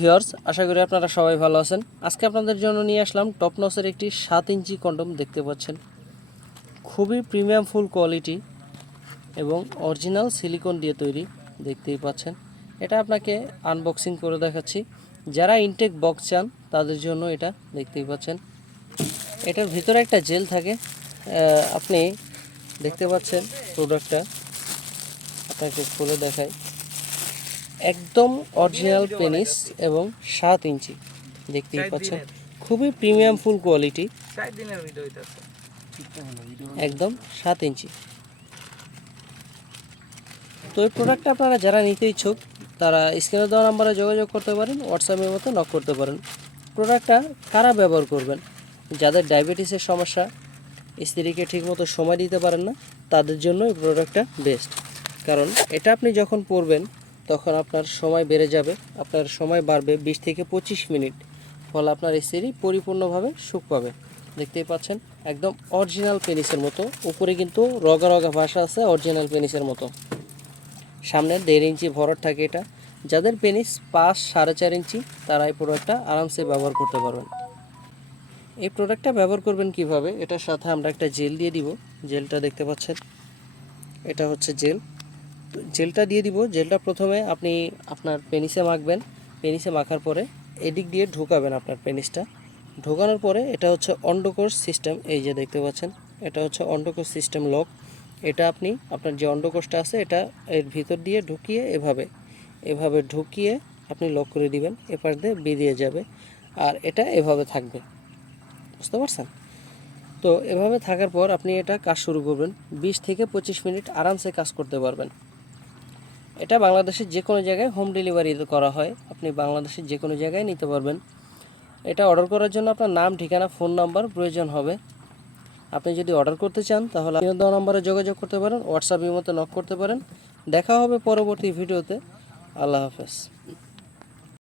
Viewers, আশা করি আপনারা সবাই ভালো আছেন। আজকে আপনাদের জন্য নিয়ে আসলাম টপ নসের একটি সাত ইঞ্চি কন্ডম দেখতে পাচ্ছেন। খুবই প্রিমিয়াম ফুল কোয়ালিটি এবং অরিজিনাল সিলিকন দিয়ে তৈরি দেখতেই পাচ্ছেন। এটা আপনাকে আনবক্সিং করে দেখাচ্ছি। যারা ইনটেক বক্স চান, তাদের জন্য এটা দেখতেই পাচ্ছেন। এটার ভিতরে একটা জেল থাকে। আপনি দেখতে পাচ্ছেন প্রোডাক্টটা আপনাকে খুলে দেখায় একদম অরিজিনাল পেনিস এবং সাত ইঞ্চি। দেখতেই পাচ্ছেন খুবই প্রিমিয়াম ফুল কোয়ালিটি একদম সাত ইঞ্চি। তো এই প্রোডাক্টটা আপনারা যারা নিতে ইচ্ছুক তারা স্ক্রিনে দেওয়া নাম্বারে যোগাযোগ করতে পারেন হোয়াটসঅ্যাপের মতো নক করতে পারেন। প্রোডাক্টটা কারা ব্যবহার করবেন? যাদের ডায়াবেটিসের সমস্যা স্ত্রীকে ঠিকমতো সময় দিতে পারেন না তাদের জন্য এই প্রোডাক্টটা বেস্ট কারণ এটা আপনি যখন পরবেন তখন আপনার সময় বেড়ে যাবে, আপনার সময় বাড়বে বিশ থেকে পঁচিশ মিনিট। ফলে আপনার স্ত্রী পরিপূর্ণভাবে সুখ পাবে। দেখতেই পাচ্ছেন, একদম অরিজিনাল পেনিসের মতো। উপরে কিন্তু রগা রগা ভাষা আছে অরিজিনাল পেনিসের মতো। সামনে দেড় ইঞ্চি ভরট থাকে এটা। যাদের পেনিস পাঁচ সাড়ে চার ইঞ্চি, তারা এই প্রোডাক্টটা আরামসে ব্যবহার করতে পারবেন। এই প্রোডাক্টটা ব্যবহার করবেন কীভাবে, এটার সাথে আমরা একটা জেল দিয়ে দিব। জেলটা দেখতে পাচ্ছেন, এটা হচ্ছে জেল জেলটা দিয়ে দিব। জেলটা প্রথমে আপনি আপনার পেনিসে মাখবেন। পেনিসে মাখার পরে এদিক দিয়ে ঢোকাবেন আপনার পেনিসটা। ঢোকানোর পরে এটা হচ্ছে অন্ডকোষ সিস্টেম। এই যে দেখতে পাচ্ছেন, এটা হচ্ছে অন্ডকোষ সিস্টেম লক। এটা আপনি, আপনার যে অন্ডকোষটা আছে, এটা এর ভিতর দিয়ে ঢুকিয়ে এভাবে এভাবে ঢুকিয়ে আপনি লক করে দিবেন। এপার দিয়ে বেরিয়ে যাবে। আর এটা এভাবে থাকবে। বুঝতে পারছেন? তো এভাবে থাকার পর আপনি এটা কাজ শুরু করবেন। বিশ থেকে পঁচিশ মিনিট আরামসে কাজ করতে পারবেন। এটা বাংলাদেশের যে কোনো জায়গায় হোম ডেলিভারি করা হয়। আপনি বাংলাদেশের যে কোনো জায়গায় নিতে পারবেন। এটা অর্ডার করার জন্য আপনার নাম, ঠিকানা ফোন নাম্বার প্রয়োজন হবে। আপনি যদি অর্ডার করতে চান, তাহলে আপনি নম্বরে যোগাযোগ করতে পারেন হোয়াটসঅ্যাপের মতো নক করতে পারেন। দেখা হবে পরবর্তী ভিডিওতে আল্লাহ হাফেজ।